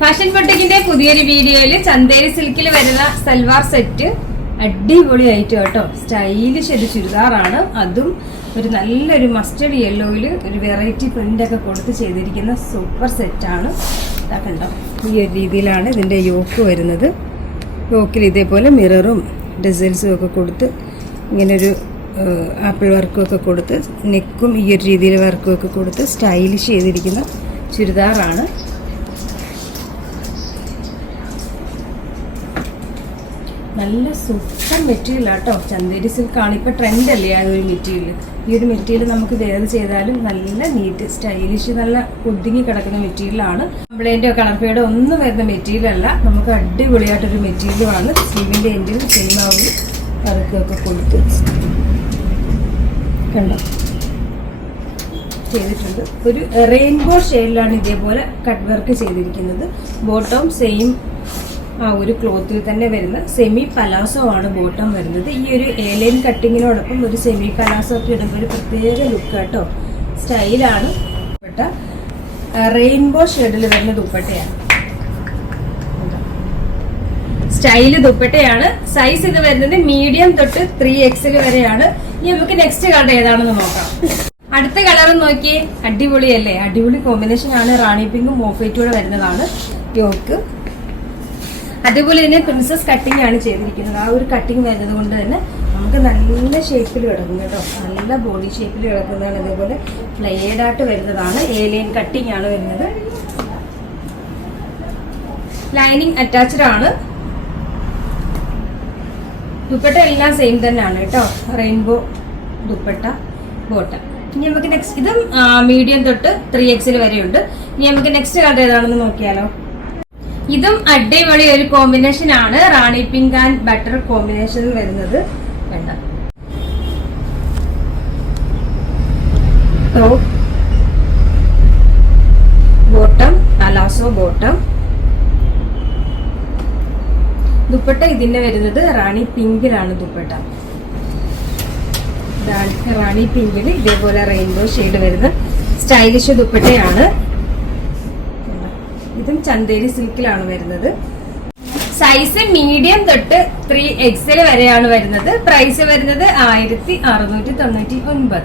Fashion ബൊട്ടിക്കിന്റെ പുതിയൊരു വീഡിയോയില് ചന്തേരി സിൽക്കിൽ വരുന്ന സൽവാർ സെറ്റ് അടിപൊളിയായിട്ട് കേട്ടോ. സ്റ്റൈലിഷ് ഒരു ചുരിദാറാണ്. അതും ഒരു നല്ലൊരു മസ്റ്റർഡ് യെല്ലോയില് ഒരു വെറൈറ്റി പ്രിന്റ് ഒക്കെ കൊടുത്ത് ചെയ്തിരിക്കുന്ന സൂപ്പർ സെറ്റാണ്. കണ്ടോ, ഈ ഒരു രീതിയിലാണ് ഇതിന്റെ യോക്ക് വരുന്നത്. യോക്കിൽ ഇതേപോലെ മിററും ഡിസൈൻസും ഒക്കെ കൊടുത്ത് ഇങ്ങനൊരു ആപ്പിൾ വർക്കും ഒക്കെ കൊടുത്ത് നെക്കും ഈ ഒരു രീതിയിൽ വർക്കും ഒക്കെ കൊടുത്ത് സ്റ്റൈലിഷ് ചെയ്തിരിക്കുന്ന ചുരിദാറാണ്. നല്ല സൂപ്പർ മെറ്റീരിയൽ ആട്ടോ. ചന്തേരി സിൽക്കാണ് ഇപ്പോൾ ട്രെൻഡ് അല്ലേ ആ ഒരു മെറ്റീരിയൽ. ഈ ഒരു മെറ്റീരിയൽ നമുക്ക് വേറെ ചെയ്താലും നല്ല നീറ്റ് സ്റ്റൈലിഷ് നല്ല ഒതുങ്ങി കിടക്കുന്ന മെറ്റീരിയലാണ്. കംപ്ലൈൻറ്റോ കളർ ഫേഡോ ഒന്നും വരുന്ന മെറ്റീരിയൽ അല്ല. നമുക്ക് അടിപൊളിയായിട്ടൊരു മെറ്റീരിയലാണ്. സ്ലീവിൻ്റെ എൻഡിൽ സെയിമാവും വർക്കൊക്കെ കൊടുത്ത് കണ്ടോ ചെയ്തിട്ടുണ്ട്. ഒരു റെയിൻബോ ഷെയ്ഡിലാണ് ഇതേപോലെ കട്ട് വർക്ക് ചെയ്തിരിക്കുന്നത്. ബോട്ടം സെയിം ആ ഒരു ക്ലോത്തിൽ തന്നെ വരുന്ന സെമി പലാസോ ആണ് ബോട്ടം വരുന്നത്. ഈ ഒരു ഏലൈൻ കട്ടിങ്ങിനോടൊപ്പം ഒരു സെമി പലാസോ ഒക്കെ ഇടുമ്പോൾ ഒരു പ്രത്യേക ലുക്ക് കേട്ടോ. സ്റ്റൈലാണ്. ദുപ്പട്ട റെയിൻബോ ഷെയ്ഡിൽ വരുന്ന ദുപ്പട്ടയാണ്. സ്റ്റൈല് ദുപ്പട്ടയാണ്. സൈസ് ഇത് വരുന്നത് മീഡിയം തൊട്ട് 3XL വരെയാണ്. ഇനി നമുക്ക് നെക്സ്റ്റ് കളർ ഏതാണെന്ന് നോക്കാം. അടുത്ത കളർ നോക്കി, അടിപൊളിയല്ലേ? അടിപൊളി കോമ്പിനേഷൻ ആണ്. റാണി പിങ്കും ഓഫ് വൈറ്റൂടെ വരുന്നതാണ് യോക്ക്. അതുപോലെ തന്നെ പ്രിൻസസ് കട്ടിംഗ് ആണ് ചെയ്തിരിക്കുന്നത്. ആ ഒരു കട്ടിങ് വരുന്നത് കൊണ്ട് തന്നെ നമുക്ക് നല്ല ഷേപ്പിൽ കിടക്കും കേട്ടോ. നല്ല ബോഡി ഷേപ്പിൽ കിടക്കുന്നതാണ്. അതേപോലെ ഫ്ലെയർഡ് ആയിട്ട് വരുന്നതാണ്. ഏലൈൻ കട്ടിങ് ആണ് വരുന്നത്. ലൈനിങ് അറ്റാച്ച്ഡ് ആണ്. ദുപ്പട്ട എല്ലാം സെയിം തന്നെയാണ് കേട്ടോ. Rainbow dupatta bottom. ഇനി നമുക്ക് നെക്സ്റ്റ്, ഇതും മീഡിയം തൊട്ട് 3XL വരെയുണ്ട്. ഇനി നമുക്ക് നെക്സ്റ്റ് കളർ ഏതാണെന്ന് നോക്കിയാലോ. ഇതും അടിപൊളി ഒരു കോമ്പിനേഷൻ ആണ്. റാണി പിങ്ക് ആൻഡ് ബട്ടർ കോമ്പിനേഷനിൽ വരുന്നത്. വേണ്ട top bottom palazzo bottom. Dupatta ഇതിന്റെ വരുന്നത് റാണി പിങ്കിലാണ് ദുപ്പട്ട. റാണി പിങ്കിൽ ഇതേപോലെ റെയിൻബോ ഷെയ്ഡ് വരുന്ന സ്റ്റൈലിഷ് ദുപ്പട്ടയാണ്. ഇതും ചന്തേരി സിൽക്കിലാണ് വരുന്നത്. സൈസ് മീഡിയം തൊട്ട് 3XL വരെയാണ് വരുന്നത്. പ്രൈസ് വരുന്നത് 1699.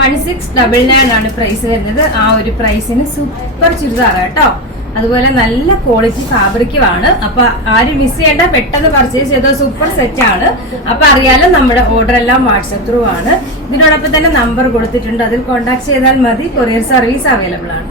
1699 ആണ് പ്രൈസ് വരുന്നത്. ആ ഒരു പ്രൈസിന് സൂപ്പർ ചുരിദാർ കേട്ടോ. അതുപോലെ നല്ല ക്വാളിറ്റി ഫാബ്രിക്കുമാണ്. അപ്പൊ ആരും മിസ് ചെയ്യേണ്ട, പെട്ടെന്ന് പർച്ചേസ് ചെയ്ത സൂപ്പർ സെറ്റ് ആണ്. അപ്പൊ അറിയാലോ, നമ്മുടെ ഓർഡർ എല്ലാം വാട്സ്ആപ്പ് ത്രൂ ആണ്. ഇതിനോടൊപ്പം തന്നെ നമ്പർ കൊടുത്തിട്ടുണ്ട്. അതിൽ കോൺടാക്ട് ചെയ്താൽ മതി. കൊറിയർ സർവീസ് അവൈലബിൾ ആണ്.